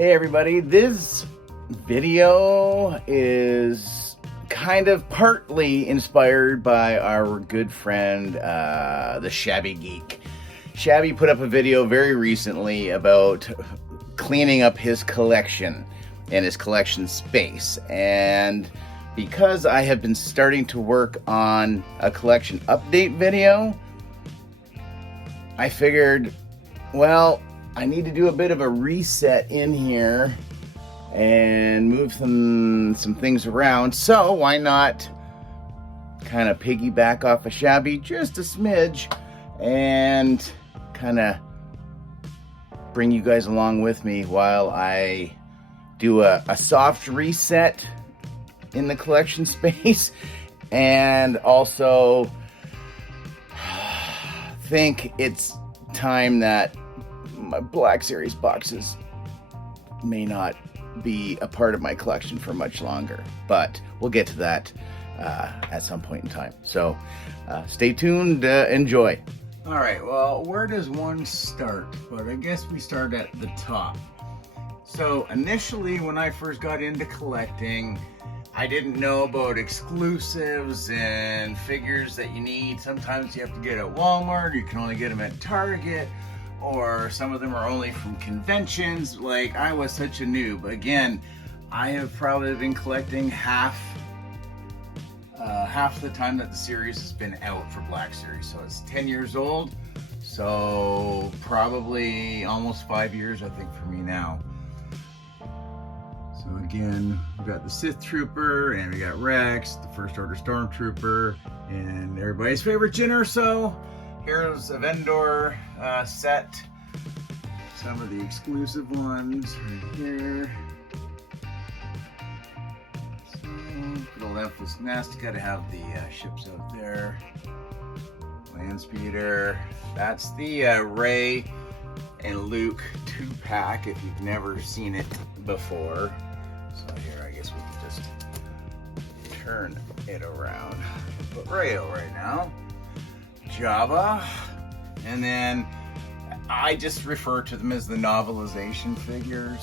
Hey everybody, this video is kind of partly inspired by our good friend, the Shabby Geek. Shabby put up a video very recently about cleaning up his collection and his collection space. And because I have been starting to work on a collection update video, I figured, well, I need to do a bit of a reset in here and move some things around. So why not kind of piggyback off of Shabby just a smidge and kind of bring you guys along with me while I do a soft reset in the collection space, and also think it's time that my Black Series boxes may not be a part of my collection for much longer, but we'll get to that at some point in time. So stay tuned, enjoy. All right, well, where does one start? But I guess we start at the top. So initially, when I first got into collecting, I didn't know about exclusives and figures that you need. Sometimes you have to get at Walmart, you can only get them at Target, or some of them are only from conventions. Like, I was such a noob. Again, I have probably been collecting half the time that the series has been out for Black Series. So it's 10 years old. So probably almost 5 years, I think, for me now. So again, we got the Sith Trooper, and we got Rex, the First Order Stormtrooper, and everybody's favorite Jyn Erso, Heroes of Endor set. Some of the exclusive ones right here. So, good old Emphas Nest, gotta have the ships out there. Landspeeder. That's the Rey and Luke 2-pack if you've never seen it before. So here, I guess we can just turn it around. Put Rey out right now. Jabba, and then I just refer to them as the novelization figures.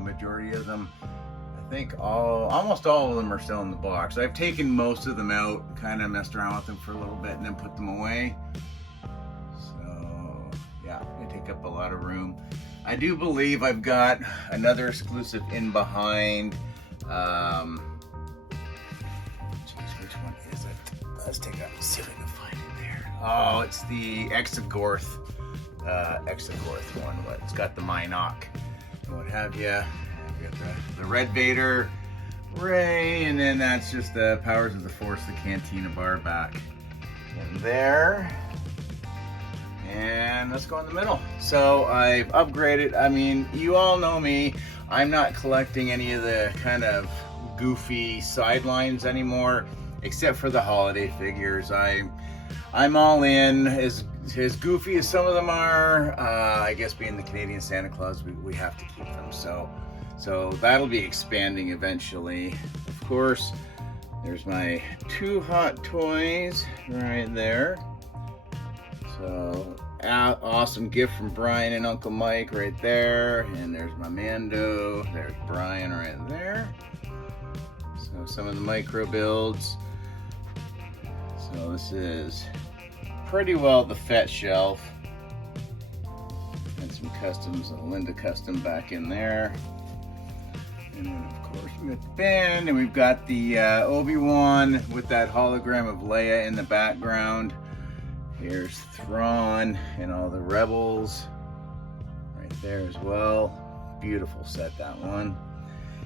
Majority of them, I think almost all of them are still in the box. I've taken most of them out, kind of messed around with them for a little bit, and then put them away. So yeah, they take up a lot of room. I do believe I've got another exclusive in behind. Which one is it? Let's take a see if I can find it there. Oh, it's the Exegorth one. It's got the Minok and what have you. We got the Red Vader, Rey, and then that's just the Powers of the Force, the Cantina bar back in there. And let's go in the middle. So I've upgraded. I mean, you all know me. I'm not collecting any of the kind of goofy sidelines anymore, except for the holiday figures. I'm all in. As goofy as some of them are, I guess being the Canadian Santa Claus, we have to keep them. So that'll be expanding eventually. Of course, there's my 2 Hot Toys right there. So awesome gift from Brian and Uncle Mike right there. And there's my Mando. There's Brian right there. So some of the micro builds. So this is pretty well the Fett shelf. And some customs, a Linda custom back in there. And then of course we got the band, and we've got the Obi-Wan with that hologram of Leia in the background. Here's Thrawn and all the Rebels right there as well. Beautiful set, that one.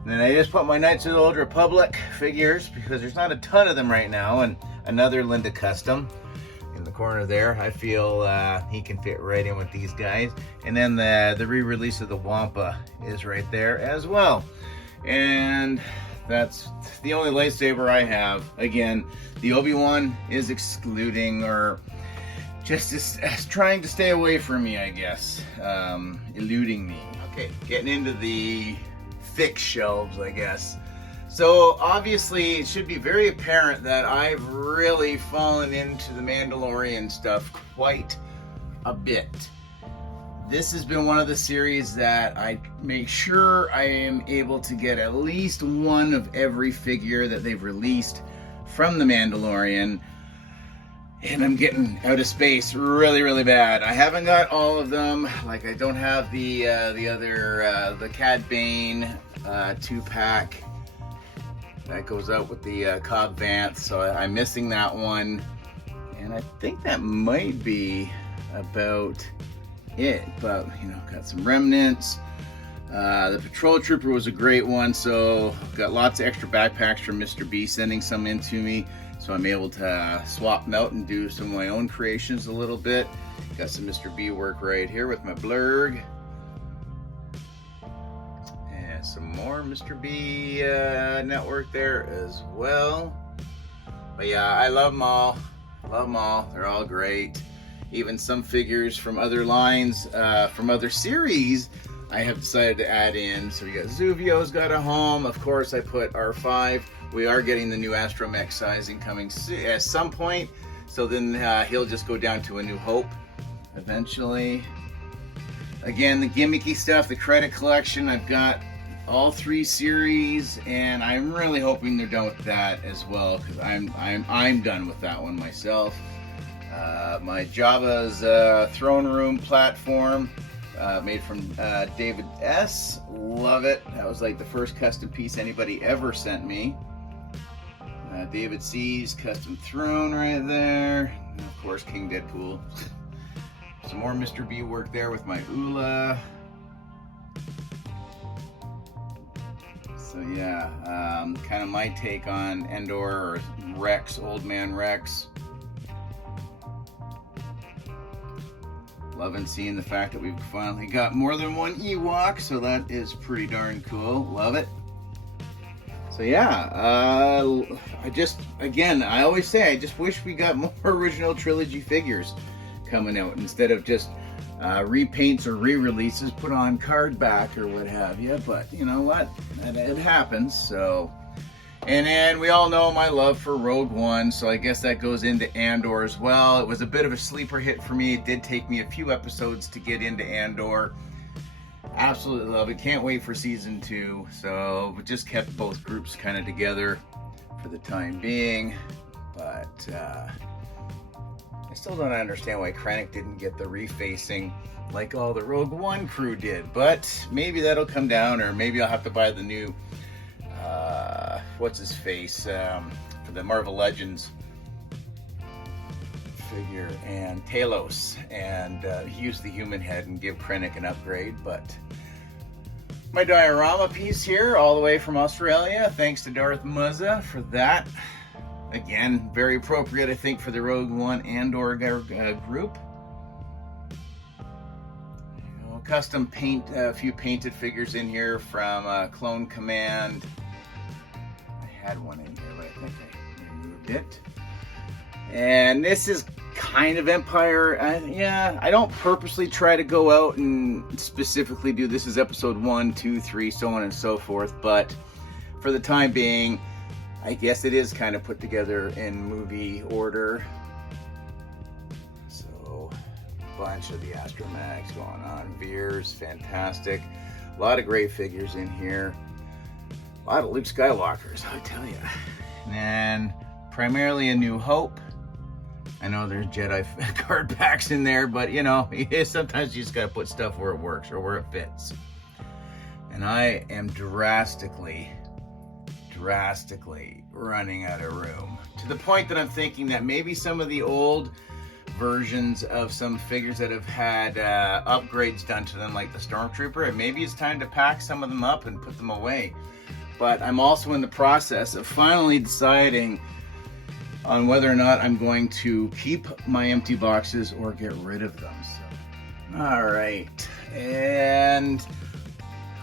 And then I just put my Knights of the Old Republic figures because there's not a ton of them right now, and another Linda custom in the corner there. I feel he can fit right in with these guys. And then the re-release of the Wampa is right there as well. And that's the only lightsaber I have. Again, the Obi-Wan is excluding, or just is trying to stay away from me, I guess. Eluding me. Okay, getting into the thick shelves, I guess. So obviously it should be very apparent that I've really fallen into the Mandalorian stuff quite a bit. this has been one of the series that I make sure I am able to get at least one of every figure that they've released from The Mandalorian. And I'm getting out of space really, really bad. I haven't got all of them. Like, I don't have the Cad Bane 2-pack that goes out with the Cobb Vanth, so I'm missing that one. And I think that might be about it, but you know, got some remnants. The Patrol Trooper was a great one, so got lots of extra backpacks from Mr. B sending some in to me, so I'm able to swap them out and do some of my own creations a little bit. Got some Mr. B work right here with my blurg. And some more Mr. B network there as well. But yeah, I love them all. Love them all. They're all great. Even some figures from other lines, from other series, I have decided to add in. So we got Zuvio's got a home. Of course, I put R5. We are getting the new Astromech sizing coming at some point. So then he'll just go down to A New Hope eventually. Again, the gimmicky stuff, the credit collection, I've got all 3 series, and I'm really hoping they're done with that as well, because I'm done with that one myself. My Jabba's throne room platform, made from David S. Love it. That was like the first custom piece anybody ever sent me. David C's custom throne right there. And of course, King Deadpool. Some more Mr. B work there with my Ula. So yeah, kind of my take on Endor, or Rex, Old Man Rex. Loving seeing the fact that we've finally got more than one Ewok, so that is pretty darn cool. Love it. So yeah, I always say, I just wish we got more original trilogy figures coming out instead of just repaints or re-releases put on card back or what have you. But you know what, it happens. So, and then we all know my love for Rogue One, so I guess that goes into Andor as well. It was a bit of a sleeper hit for me. It did take me a few episodes to get into Andor. Absolutely love it. Can't wait for season 2. So we just kept both groups kind of together for the time being. But I still don't understand why Krennic didn't get the refacing like all the Rogue One crew did. But maybe that'll come down, or maybe I'll have to buy the new what's his face for the Marvel Legends figure, and Talos, and use the human head and give Krennic an upgrade. But my diorama piece here, all the way from Australia, thanks to Darth Muzza for that. Again, very appropriate, I think, for the Rogue One Andor group. Custom paint, a few painted figures in here from Clone Command. I had one in here, but I think I removed it. And this is kind of Empire. Yeah, I don't purposely try to go out and specifically do this as episode 1, 2, 3, so on and so forth. But for the time being, I guess it is kind of put together in movie order. So, a bunch of the Astromechs going on. Veer's fantastic. A lot of great figures in here. A lot of Luke Skywalkers, I tell you. And then primarily A New Hope. I know there's Jedi card packs in there, but you know, sometimes you just gotta put stuff where it works or where it fits. And I am drastically running out of room, to the point that I'm thinking that maybe some of the old versions of some figures that have had upgrades done to them, like the Stormtrooper, and maybe it's time to pack some of them up and put them away. But I'm also in the process of finally deciding on whether or not I'm going to keep my empty boxes or get rid of them. So, all right, and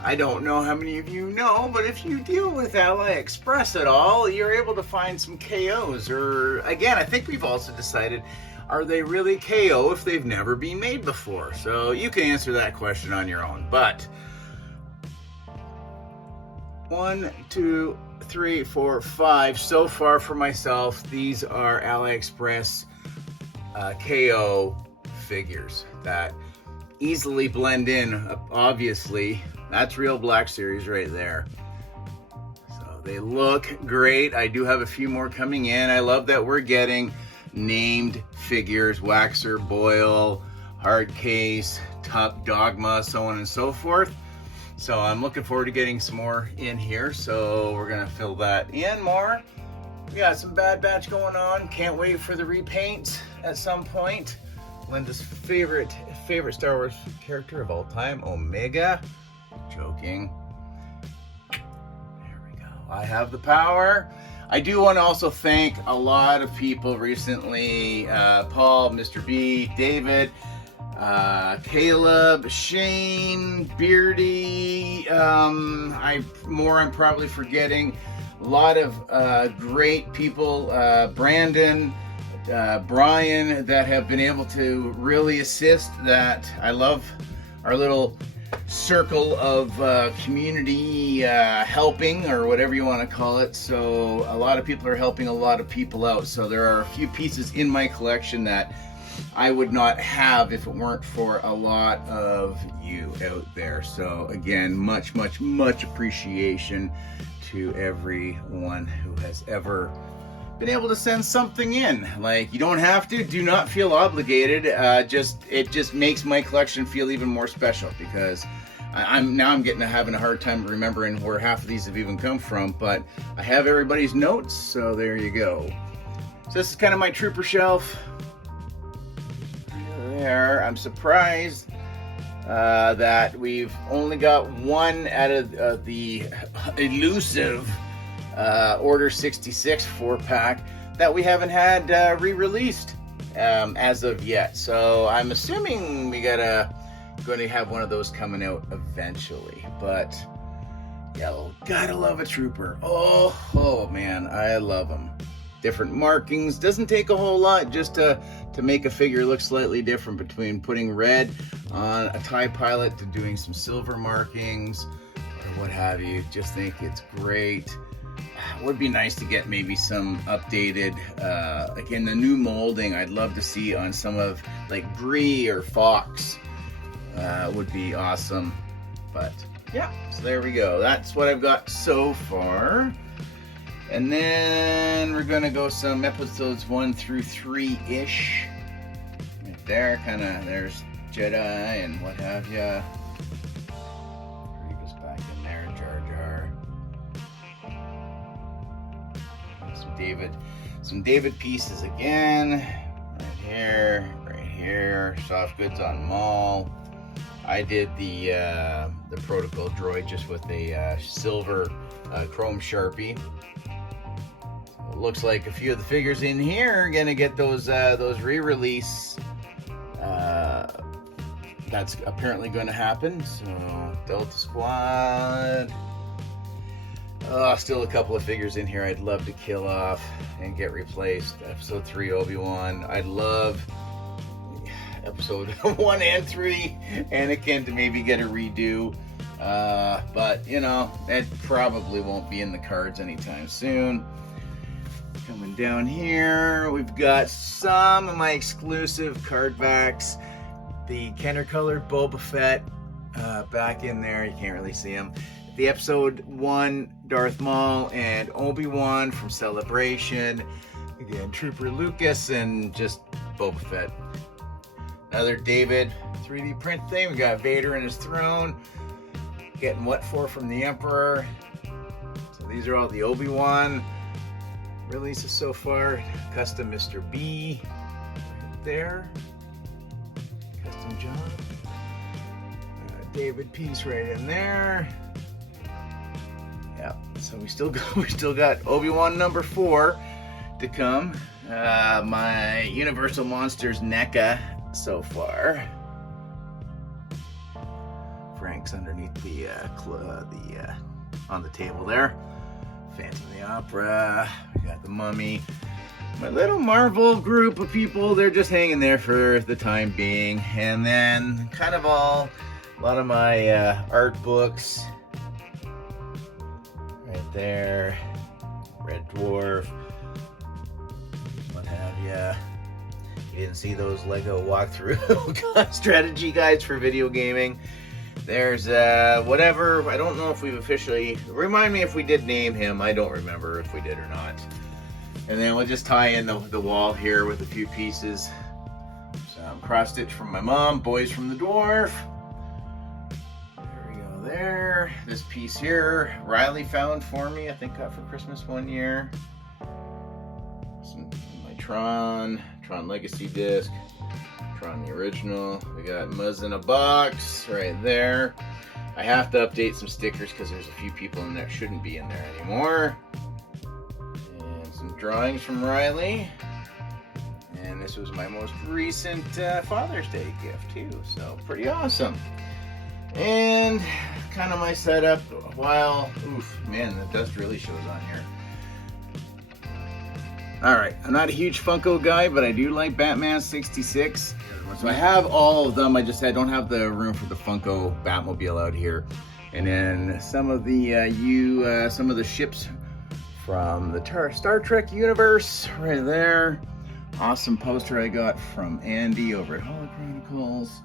I don't know how many of you know, but if you deal with AliExpress at all, you're able to find some KOs. Or again, I think we've also decided, are they really KO if they've never been made before? So you can answer that question on your own. But 1, 2, 3, 4, 5 so far for myself. These are AliExpress KO figures that easily blend in, obviously. That's real Black Series right there. So they look great. I do have a few more coming in. I love that we're getting named figures, Waxer, Boyle, Hard Case, Top Dogma, so on and so forth. So I'm looking forward to getting some more in here. So we're gonna fill that in more. We got some Bad Batch going on. Can't wait for the repaint at some point. Linda's favorite Star Wars character of all time, Omega. Joking. There we go. I have the power. I do want to also thank a lot of people recently. Paul, Mr. B, David, Caleb, Shane, Beardy. I'm probably forgetting. A lot of great people. Brandon, Brian, that have been able to really assist. That I love our little circle of community helping, or whatever you want to call it. So a lot of people are helping a lot of people out. So there are a few pieces in my collection that I would not have if it weren't for a lot of you out there. So again, much appreciation to everyone who has ever been able to send something in. Like, you don't have to, do not feel obligated. It just makes my collection feel even more special, because I'm having a hard time remembering where half of these have even come from, but I have everybody's notes, so there you go. So this is kind of my trooper shelf. There, I'm surprised that we've only got one out of the elusive Order 66 4-pack that we haven't had re-released as of yet. So I'm assuming we going to have one of those coming out eventually. But yeah, gotta love a trooper. Oh man, I love them. Different markings. Doesn't take a whole lot just to make a figure look slightly different, between putting red on a TIE pilot to doing some silver markings or what have you. Just think it's great. It would be nice to get maybe some updated, again, the new molding I'd love to see on some of like Bree or Fox. Would be awesome. But yeah, so there we go. That's what I've got so far. And then we're gonna go some episodes 1 through 3-ish. Right there, there's Jedi and what have ya. Grievous back in there, Jar Jar. Some David pieces again. Right here. Soft goods on Maul. I did the protocol droid just with a silver chrome Sharpie. It looks like a few of the figures in here are gonna get those re-release. That's apparently going to happen. So Delta Squad. Still a couple of figures in here I'd love to kill off and get replaced. Episode 3 Obi-Wan. I'd love Episode 1 and 3 Anakin to maybe get a redo. But you know, it probably won't be in the cards anytime soon. Coming down here, we've got some of my exclusive card backs. The Kenner colored Boba Fett back in there. You can't really see him. The Episode 1 Darth Maul and Obi-Wan from Celebration. Again, Trooper Lucas and just Boba Fett. Another David 3D print thing. We got Vader in his throne. Getting what for from the Emperor. So these are all the Obi-Wan releases so far. Custom Mr. B right there. Custom John. David piece right in there. Yeah, so we still got Obi-Wan number 4 to come. My Universal Monsters NECA so far. Frank's underneath the on the table there. Phantom of the Opera. We got the Mummy. My little Marvel group of people, they're just hanging there for the time being. And then kind of a lot of my art books. Right there. Red Dwarf. What have ya. you didn't see those Lego walkthrough strategy guides for video gaming. There's whatever, I don't know if we've officially, remind me if we did name him, I don't remember if we did or not. And then we'll just tie in the wall here with a few pieces. Some cross stitch from my mom, boys from the dwarf. There we go there. This piece here, Riley found for me, I think got for Christmas one year. My Tron Legacy disc. Tron the original. We got Muzz in a box right there. I have to update some stickers because there's a few people in there shouldn't be in there anymore. And some drawings from Riley. And this was my most recent Father's Day gift too, so pretty awesome. And kind of my setup while, oof, man, the dust really shows on here. All right, I'm not a huge Funko guy, but I do like Batman 66. So I have all of them. I don't have the room for the Funko Batmobile out here. And then some of the ships from the Star Trek universe right there. Awesome poster I got from Andy over at Holo Chronicles.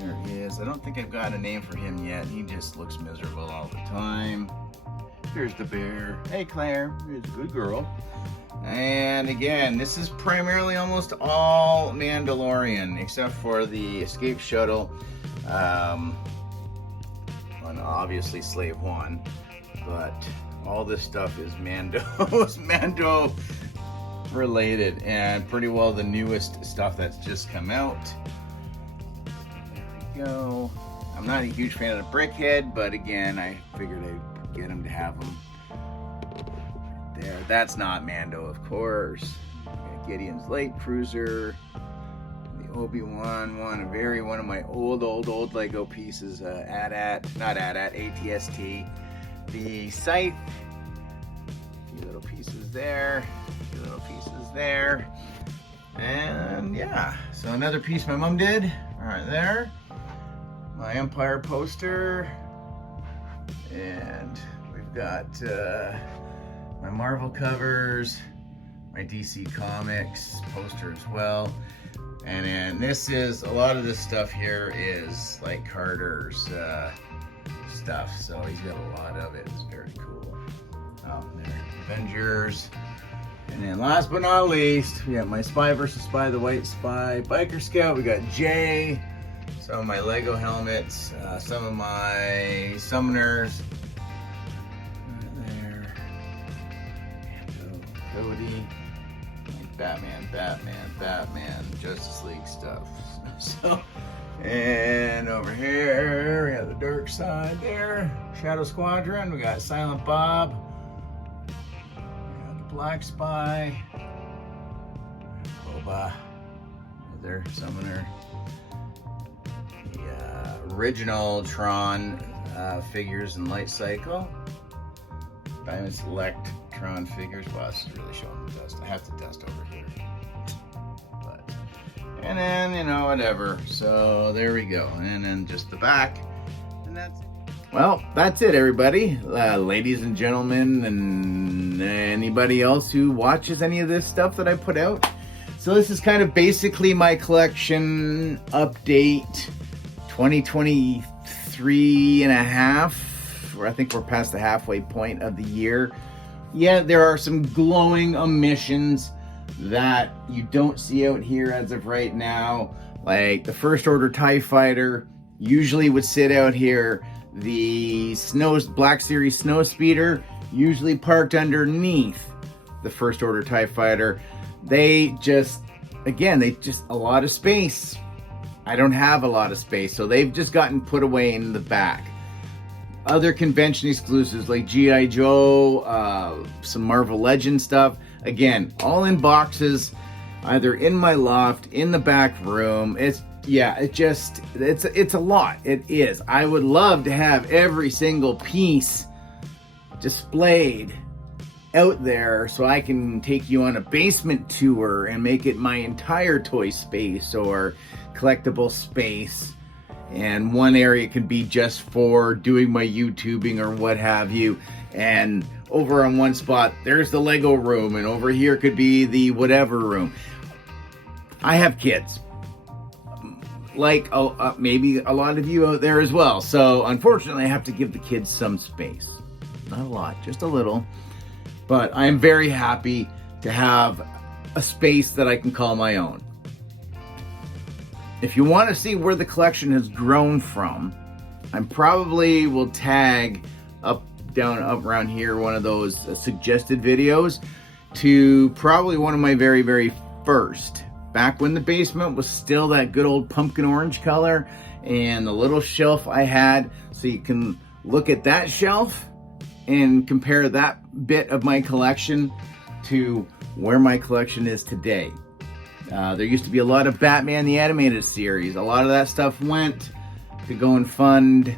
There he is. I don't think I've got a name for him yet. He just looks miserable all the time. Here's the bear. Hey Claire, here's a good girl. And again, this is primarily almost all Mandalorian, except for the escape shuttle, on obviously Slave One, but all this stuff is Mando related, and pretty well the newest stuff that's just come out. There we go. I'm not a huge fan of the Brickhead, but again, I figured I'd get him to have them. There, that's not Mando, of course. Gideon's Light Cruiser, the Obi-Wan one, one of my old Lego pieces, ATST, the Scythe, a few little pieces there, and yeah, so another piece my mom did, right there, my Empire poster, and we've got my Marvel covers, my DC Comics poster as well. And then this is, a lot of this stuff here is like Carter's stuff. So he's got a lot of it. It's very cool. Oh, there, Avengers. And then last but not least, we got my Spy vs. Spy, the White Spy Biker Scout. We got Jay, some of my Lego helmets, some of my Summoners. Cody, like Batman, Justice League stuff. So, and over here, we have the Dark Side there, Shadow Squadron, we got Silent Bob, we got the Black Spy, Boba, another Summoner, the original Tron figures and Light Cycle, Diamond Select Tron figures. Wow, this is really showing the dust. I have to dust over here. But, and then, you know, whatever. So there we go. And then just the back. And that's it. Well, that's it, everybody. Ladies and gentlemen, and anybody else who watches any of this stuff that I put out. So this is kind of basically my collection update 2023 and a half. I think we're past the halfway point of the year. Yeah, there are some glowing omissions that you don't see out here as of right now. Like the First Order TIE Fighter usually would sit out here. The Black Series Snow Speeder usually parked underneath the First Order TIE Fighter. They just a lot of space. I don't have a lot of space, so they've just gotten put away in the back. Other convention exclusives like G.I. Joe, some Marvel Legends stuff. Again, all in boxes, either in my loft, in the back room. It's a lot. It is. I would love to have every single piece displayed out there so I can take you on a basement tour and make it my entire toy space or collectible space. And one area could be just for doing my YouTubing or what have you. And over on one spot, there's the Lego room. And over here could be the whatever room. I have kids, like maybe a lot of you out there as well. So unfortunately, I have to give the kids some space. Not a lot, just a little. But I'm very happy to have a space that I can call my own. If you want to see where the collection has grown from, I probably will tag up around here one of those suggested videos to probably one of my very, very first. Back when the basement was still that good old pumpkin orange color, and the little shelf I had, so you can look at that shelf and compare that bit of my collection to where my collection is today. There used to be a lot of Batman the Animated Series. A lot of that stuff went to go and fund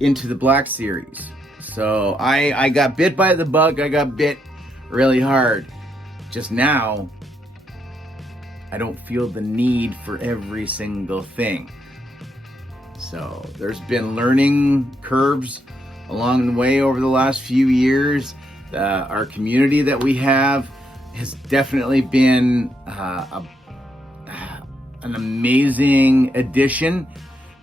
Into the Black series. So I got bit by the bug. I got bit really hard. Just now, I don't feel the need for every single thing. So there's been learning curves along the way over the last few years. Our community that we have has definitely been an amazing addition,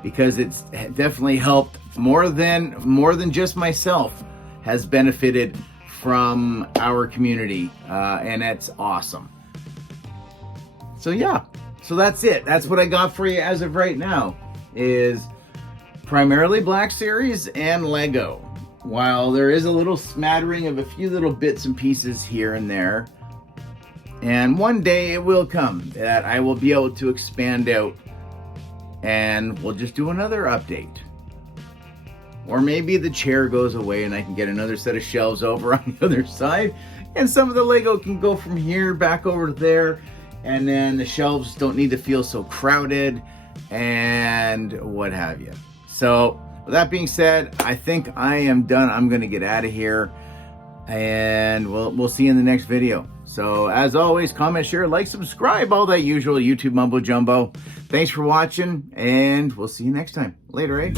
because it's definitely helped more than just myself has benefited from our community, and it's awesome. So yeah, so that's it. That's what I got for you as of right now, is primarily Black Series and Lego. While there is a little smattering of a few little bits and pieces here and there, and one day it will come that I will be able to expand out and we'll just do another update. Or maybe the chair goes away and I can get another set of shelves over on the other side, and some of the Lego can go from here back over to there, and then the shelves don't need to feel so crowded and what have you. So with that being said, I think I am done. I'm going to get out of here, and we'll see you in the next video. So as always, comment, share, like, subscribe, all that usual YouTube mumbo jumbo. Thanks for watching, and we'll see you next time. Later, eh?